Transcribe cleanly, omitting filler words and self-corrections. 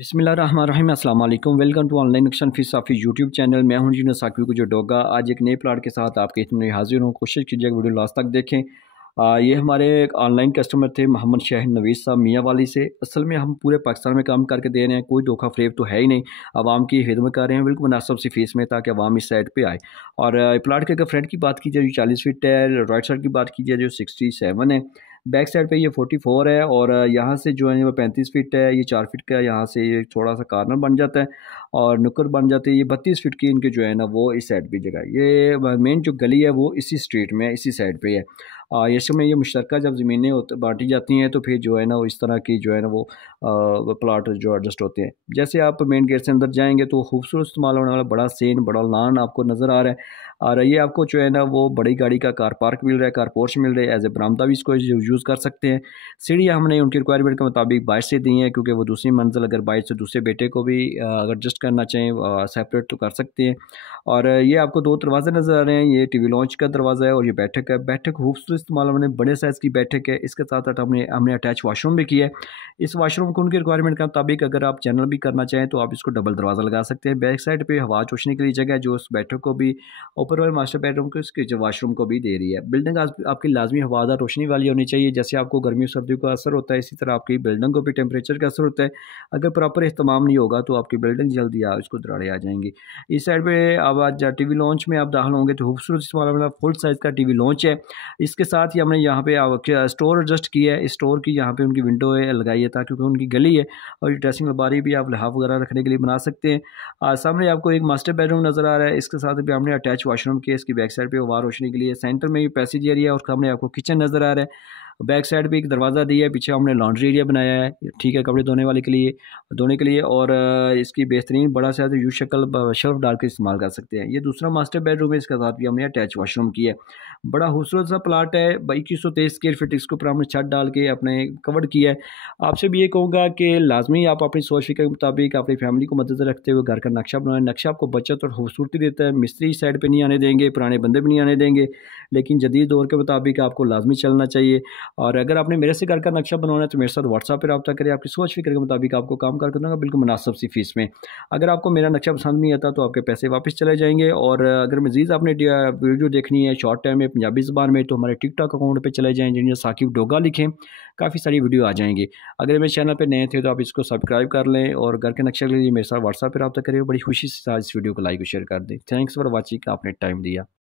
बिस्मिल्लाहिर्रहमानिर्रहीम। अस्सलाम वालेकुम। वेलकम टू ऑनलाइन एक्शन फी साफ़ी यूट्यूब चैनल। मैं हूं जी साकिब को जो डोगा। आज एक नए प्लाट के साथ आपके इतने हाजिर हूं। कोशिश कीजिएगा वीडियो लास्ट तक देखें। ये हमारे एक ऑनलाइन कस्टमर थे मोहम्मद शाहिद नवीस साहब मियाँ वाली से। असल में हम पूरे पाकिस्तान में काम करके दे रहे हैं, कोई धोखा फरेब तो है ही नहीं। आवाम की खिदमत कर रहे हैं बिल्कुल मुनासिब सी फीस में, ताकि आवाम इस साइड पे आए। और प्लाट के अगर फ्रंट की बात की जाए जो 40 फीट है, राइट साइड की बात की जाए जो 67 है, बैक साइड पे ये 44 है, और यहाँ से जो है वो 35 फीट है। ये 4 फीट का यहाँ से ये थोड़ा सा कार्नर बन जाता है और नुक्कड़ बन जाती है। ये 32 फीट की इनके जो है ना वो इस साइड पे जगह है। ये मेन जो गली है वो इसी स्ट्रीट में है, इसी साइड पे है। इसमें ये मुश्तरका जब ज़मीनें बांटी जाती हैं तो फिर जो है ना वो इस तरह की जो है ना वो प्लाट जो एडजस्ट होते हैं। जैसे आप मेन गेट से अंदर जाएंगे तो खूबसूरत इस्तेमाल होने वाला बड़ा सीन, बड़ा लान आपको नज़र आ रहा है। और ये आपको जो है ना वो बड़ी गाड़ी का कार पार्क मिल रहा है, कार पोर्च मिल रहा है। एज ए बरामदा भी इसको यूज़ कर सकते हैं। सीढ़ियाँ हमने उनकी रिक्वायरमेंट के मुताबिक बाइट से दी हैं, क्योंकि वो दूसरी मंजिल अगर बाइट से दूसरे बेटे को भी अगर एडजस्ट करना चाहें सेपरेट तो कर सकते हैं। और ये आपको दो दरवाजे नज़र आ रहे हैं। ये टीवी लॉन्च का दरवाज़ा है और ये बैठक है। बैठक खूबसूरत इस्तेमाल, हमने बड़े साइज़ की बैठक है। इसके साथ साथ हमने अटैच वाशरूम भी किया है। इस वाशरूम को उनकी रिक्वायरमेंट के मुताबिक अगर आप चैनल भी करना चाहें तो आप इसको डबल दरवाज़ा लगा सकते हैं। बैक साइड पे हवा चोषने के लिए जगह है, जो उस बैठक को भी, ऊपर वाले मास्टर बेडरूम को, इसके जो वाशरूम को भी दे रही है। बिल्डिंग आपकी लाजमी हवादार रोशनी वाली होनी चाहिए। जैसे आपको गर्मी सर्दियों का असर होता है, इसी तरह आपकी बिल्डिंग को भी टेम्परेचर का असर होता है। अगर प्रॉपर इहतमाम नहीं होगा तो आपकी बिल्डिंग जल्दी इसको दरारें आ जाएंगी। इस साइड पे अब आज टीवी लॉन्च में आप दाखिल होंगे तो खूबसूरत इस्तेमाल फुल साइज़ का टीवी लॉन्च है। इसके साथ ही हमने यहाँ पे स्टोर एडजस्ट किया है। स्टोर की यहाँ पे उनकी विंडो है लगाई है, ताकि उनकी गली है और ये ड्रेसिंग अलमारी भी आप लिहाफ वगैरह रखने के लिए बना सकते हैं। सामने आपको एक मास्टर बेडरूम नज़र आ रहा है। इसके साथ भी हमने अटैच वाशरूम किया। इसकी बैक साइड पे वार रोशनी के लिए। सेंटर में ये पैसेज एरिया और सामने आपको किचन नज़र आ रहा है। बैक साइड पे एक दरवाज़ा दिया है। पीछे हमने लॉन्ड्री एरिया बनाया है, ठीक है, कपड़े धोने के लिए। और इसकी बेहतरीन बड़ा सा यू शक्ल शेल्फ डाल के इस्तेमाल कर सकते हैं। ये दूसरा मास्टर बेडरूम है। इसके साथ भी हमने अटैच वाशरूम किया है। बड़ा खूबसूरत सा प्लाट है। 2123 स्क्वायर फीट इसके ऊपर हमने छत डाल के अपने कवर्ड किया है। आपसे भी ये कहूँगा कि लाजमी आप अपनी सोच फिक्र के मुताबिक अपनी फैमिली को मद्देनजर रखते हुए घर का नक्शा बनाएं। नक्शा आपको बचत और खूबसूरती देता है। मिस्त्री इस साइड पे नहीं आने देंगे, पुराने बंदे भी नहीं आने देंगे, लेकिन जदीद दौर के मुताबिक आपको लाजमी चलना चाहिए। और अगर आपने मेरे से घर का नक्शा बनवाना है तो मेरे साथ व्हाट्सएप पर रब्ता करें। आपकी सोच फिक्र के मुताबिक आपको काम करके दूँगा बिल्कुल मुनासिब सी फीस में। अगर आपको मेरा नक्शा पसंद नहीं आता तो आपके पैसे वापस चले जाएंगे। और अगर मज़ीद आपने वीडियो देखनी है शॉर्ट टाइम में पंजाबी ज़बान में तो हमारे टिकटॉक अकाउंट पर चले जाएँ, जिन्हें साकिब डोगा लिखें, काफ़ी सारी वीडियो आ जाएंगी। अगर मेरे चैनल पे नए थे तो आप इसको सब्सक्राइब कर लें और घर के नक्शे के लिए मेरे साथ व्हाट्सएप पर रब्ता करें। बड़ी खुशी से इस वीडियो को लाइक और शेयर कर दें। थैंक्स फॉर वॉचिंग, आपने टाइम दिया।